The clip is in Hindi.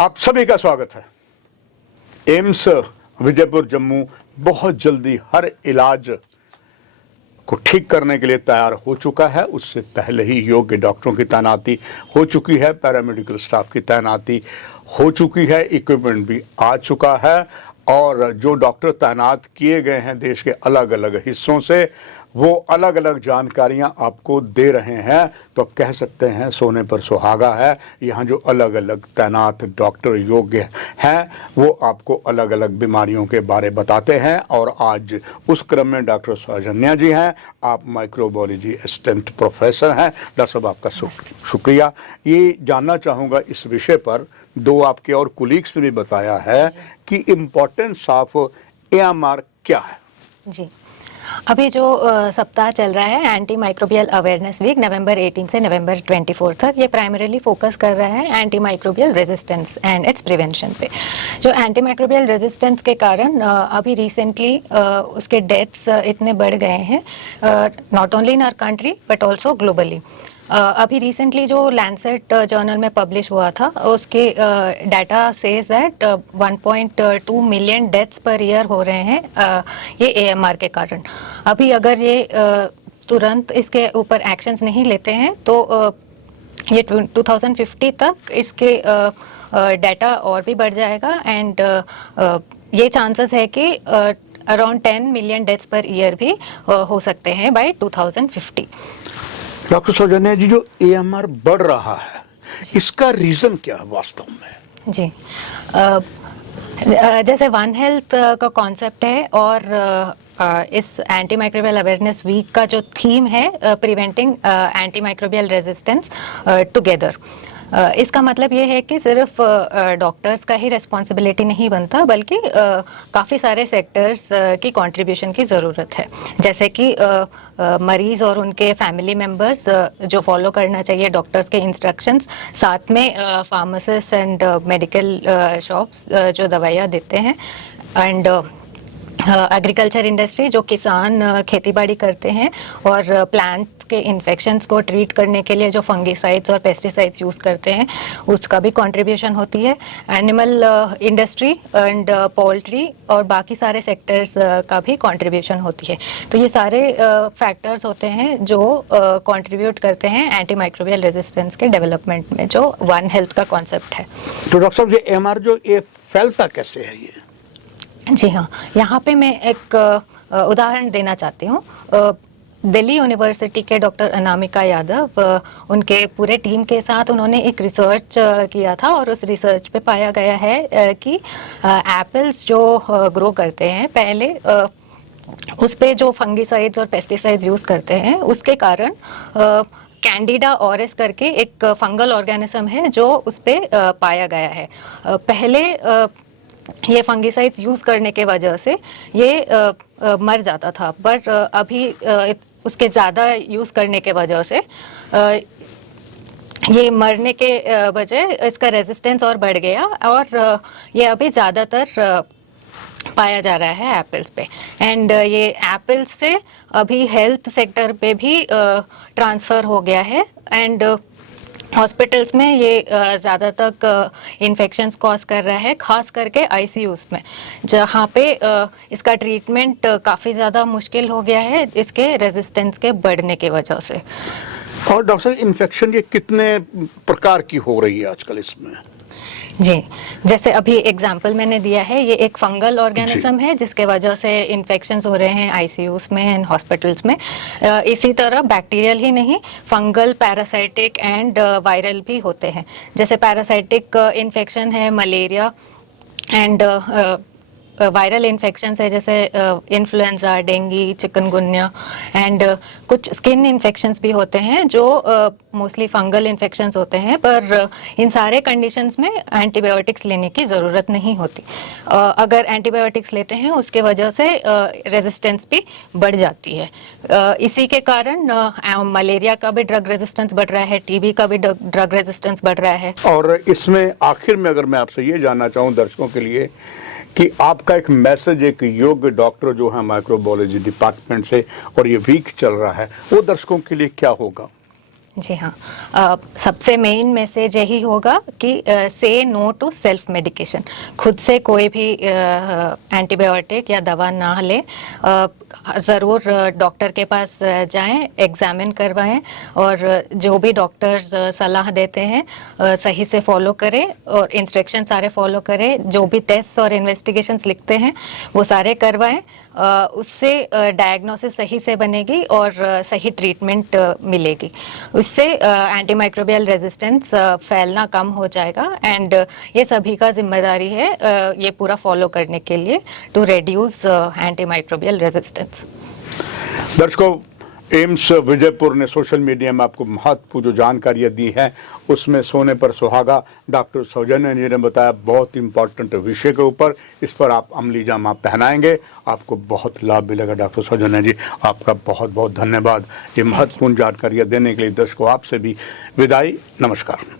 आप सभी का स्वागत है। एम्स विजयपुर जम्मू बहुत जल्दी हर इलाज को ठीक करने के लिए तैयार हो चुका है। उससे पहले ही योग्य डॉक्टरों की तैनाती हो चुकी है, पैरामेडिकल स्टाफ की तैनाती हो चुकी है, इक्विपमेंट भी आ चुका है और जो डॉक्टर तैनात किए गए हैं देश के अलग अलग हिस्सों से वो अलग अलग जानकारियां आपको दे रहे हैं। तो आप कह सकते हैं सोने पर सुहागा है। यहाँ जो अलग अलग तैनात डॉक्टर योग्य हैं वो आपको अलग अलग बीमारियों के बारे बताते हैं और आज उस क्रम में डॉक्टर सौजन्या जी हैं। आप माइक्रोबायोलॉजी असिस्टेंट प्रोफेसर हैं। डॉक्टर साहब आपका शुक्रिया। ये जानना चाहूँगा इस विषय पर, दो आपके और कुलीग्स ने भी बताया है कि इम्पोर्टेंस ऑफ AMR क्या है। जी, अभी जो सप्ताह चल रहा है एंटी माइक्रोबियल अवेयरनेस वीक नवंबर 18 से नवंबर 24 तक, ये प्राइमरीली फोकस कर रहा है anti microbial resistance and it's prevention पे। जो एंटी माइक्रोबियल रेजिस्टेंस के कारण अभी रिसेंटली उसके डेथ्स इतने बढ़ गए हैं, not only in our country but also globally. अभी रिसेंटली जो लैंसेट जर्नल में पब्लिश हुआ था उसके data says that 1.2 million deaths per year हो रहे हैं ये AMR के कारण। अभी अगर ये तुरंत इसके ऊपर एक्शंस नहीं लेते हैं तो ये 2050 तक इसके डाटा और भी बढ़ जाएगा एंड ये चांसेस है कि around 10 million deaths per year भी हो सकते हैं बाय 2050। डॉक्टर सौजन्या जी, जो AMR बढ़ रहा है इसका रीजन क्या है वास्तव में? जी, जैसे वन हेल्थ का कॉन्सेप्ट है और इस एंटी माइक्रोबियल अवेयरनेस वीक का जो थीम है preventing anti microbial resistance together. इसका मतलब ये है कि सिर्फ डॉक्टर्स का ही रिस्पॉन्सिबिलिटी नहीं बनता बल्कि काफ़ी सारे सेक्टर्स की कंट्रीब्यूशन की ज़रूरत है। जैसे कि मरीज़ और उनके फैमिली मेम्बर्स जो फॉलो करना चाहिए डॉक्टर्स के इंस्ट्रक्शंस, साथ में फार्मासिस्ट एंड मेडिकल शॉप्स जो दवाइयाँ देते हैं, एंड एग्रीकल्चर इंडस्ट्री जो किसान खेतीबाड़ी करते हैं और प्लांट्स के इन्फेक्शंस को ट्रीट करने के लिए जो फंगिसाइड्स और पेस्टिसाइड्स यूज़ करते हैं उसका भी कंट्रीब्यूशन होती है। एनिमल इंडस्ट्री एंड पोल्ट्री और बाकी सारे सेक्टर्स का भी कंट्रीब्यूशन होती है। तो ये सारे फैक्टर्स होते हैं जो कंट्रीब्यूट करते हैं एंटी माइक्रोबियल रेजिस्टेंस के डेवलपमेंट में, जो वन हेल्थ का कॉन्सेप्ट है। तो डॉक्टर साहब ये AMR जो ये फैलता कैसे है ये? जी हाँ, यहाँ पे मैं एक उदाहरण देना चाहती हूँ। दिल्ली यूनिवर्सिटी के डॉक्टर अनामिका यादव, उनके पूरे टीम के साथ उन्होंने एक रिसर्च किया था और उस रिसर्च पे पाया गया है कि एप्पल्स जो ग्रो करते हैं पहले उस पे जो फंगिसाइड्स और पेस्टिसाइड्स यूज़ करते हैं उसके कारण कैंडिडा ऑरिस करके एक फंगल ऑर्गेनिज्म है जो उस पे पाया गया है। पहले ये फंगिसाइड्स यूज़ करने के वजह से ये मर जाता था, बट अभी उसके ज़्यादा यूज़ करने के वजह से ये मरने के बजाय इसका रेजिस्टेंस और बढ़ गया और ये अभी ज़्यादातर पाया जा रहा है एप्पल्स पे। एंड ये एप्पल्स से अभी हेल्थ सेक्टर पे भी ट्रांसफ़र हो गया है एंड हॉस्पिटल्स में ये ज़्यादा तक इन्फेक्शंस कॉज कर रहा है, खास करके ICUs में, जहाँ पे इसका ट्रीटमेंट काफ़ी ज़्यादा मुश्किल हो गया है इसके रेजिस्टेंस के बढ़ने के वजह से। और डॉक्टर साहब इन्फेक्शन ये कितने प्रकार की हो रही है आजकल इसमें? जी, जैसे अभी एग्जाम्पल मैंने दिया है, ये एक फंगल ऑर्गेनिज्म है जिसके वजह से इन्फेक्शंस हो रहे हैं ICUs में एंड हॉस्पिटल्स में। इसी तरह बैक्टीरियल ही नहीं, फंगल, पैरासाइटिक एंड वायरल भी होते हैं। जैसे पैरासाइटिक इन्फेक्शन है मलेरिया एंड वायरल इन्फेक्शंस है जैसे इन्फ्लुएंजा, डेंगू, चिकनगुनिया एंड कुछ स्किन इन्फेक्शंस भी होते हैं जो मोस्टली फंगल इन्फेक्शंस होते हैं, पर इन सारे कंडीशंस में एंटीबायोटिक्स लेने की ज़रूरत नहीं होती। अगर एंटीबायोटिक्स लेते हैं उसके वजह से रेजिस्टेंस भी बढ़ जाती है। इसी के कारण मलेरिया का भी ड्रग रेजिस्टेंस बढ़ रहा है, TB का भी ड्रग रेजिस्टेंस बढ़ रहा है। और इसमें आखिर में अगर मैं आपसे ये जानना चाहूँ दर्शकों के लिए कि आपका एक मैसेज एक योग्य डॉक्टर जो है माइक्रोबायोलॉजी डिपार्टमेंट से और ये वीक चल रहा है वो दर्शकों के लिए क्या होगा? जी हाँ, सबसे मेन मैसेज यही होगा कि से नो टू सेल्फ मेडिकेशन। खुद से कोई भी एंटीबायोटिक या दवा ना लें, ज़रूर डॉक्टर के पास जाएं, एग्जामिन करवाएं और जो भी डॉक्टर्स सलाह देते हैं सही से फॉलो करें और इंस्ट्रक्शन सारे फॉलो करें। जो भी टेस्ट और इन्वेस्टिगेशंस लिखते हैं वो सारे करवाएं, उससे डायग्नोसिस सही से बनेगी और सही ट्रीटमेंट मिलेगी। उससे एंटीमाइक्रोबियल रेजिस्टेंस फैलना कम हो जाएगा एंड ये सभी का जिम्मेदारी है ये पूरा फॉलो करने के लिए टू रिड्यूस एंटीमाइक्रोबियल रेजिस्टेंस। दर्शकों, एम्स विजयपुर ने सोशल मीडिया में आपको महत्वपूर्ण जो जानकारियां दी हैं उसमें सोने पर सुहागा डॉक्टर सौजन्या जी ने बताया बहुत इंपॉर्टेंट विषय के ऊपर। इस पर आप अमली जामा पहनाएंगे, आपको बहुत लाभ मिलेगा। डॉक्टर सौजन्या जी, आपका बहुत बहुत धन्यवाद ये महत्वपूर्ण जानकारियां देने के लिए। दर्शकों, आपसे भी विदाई, नमस्कार।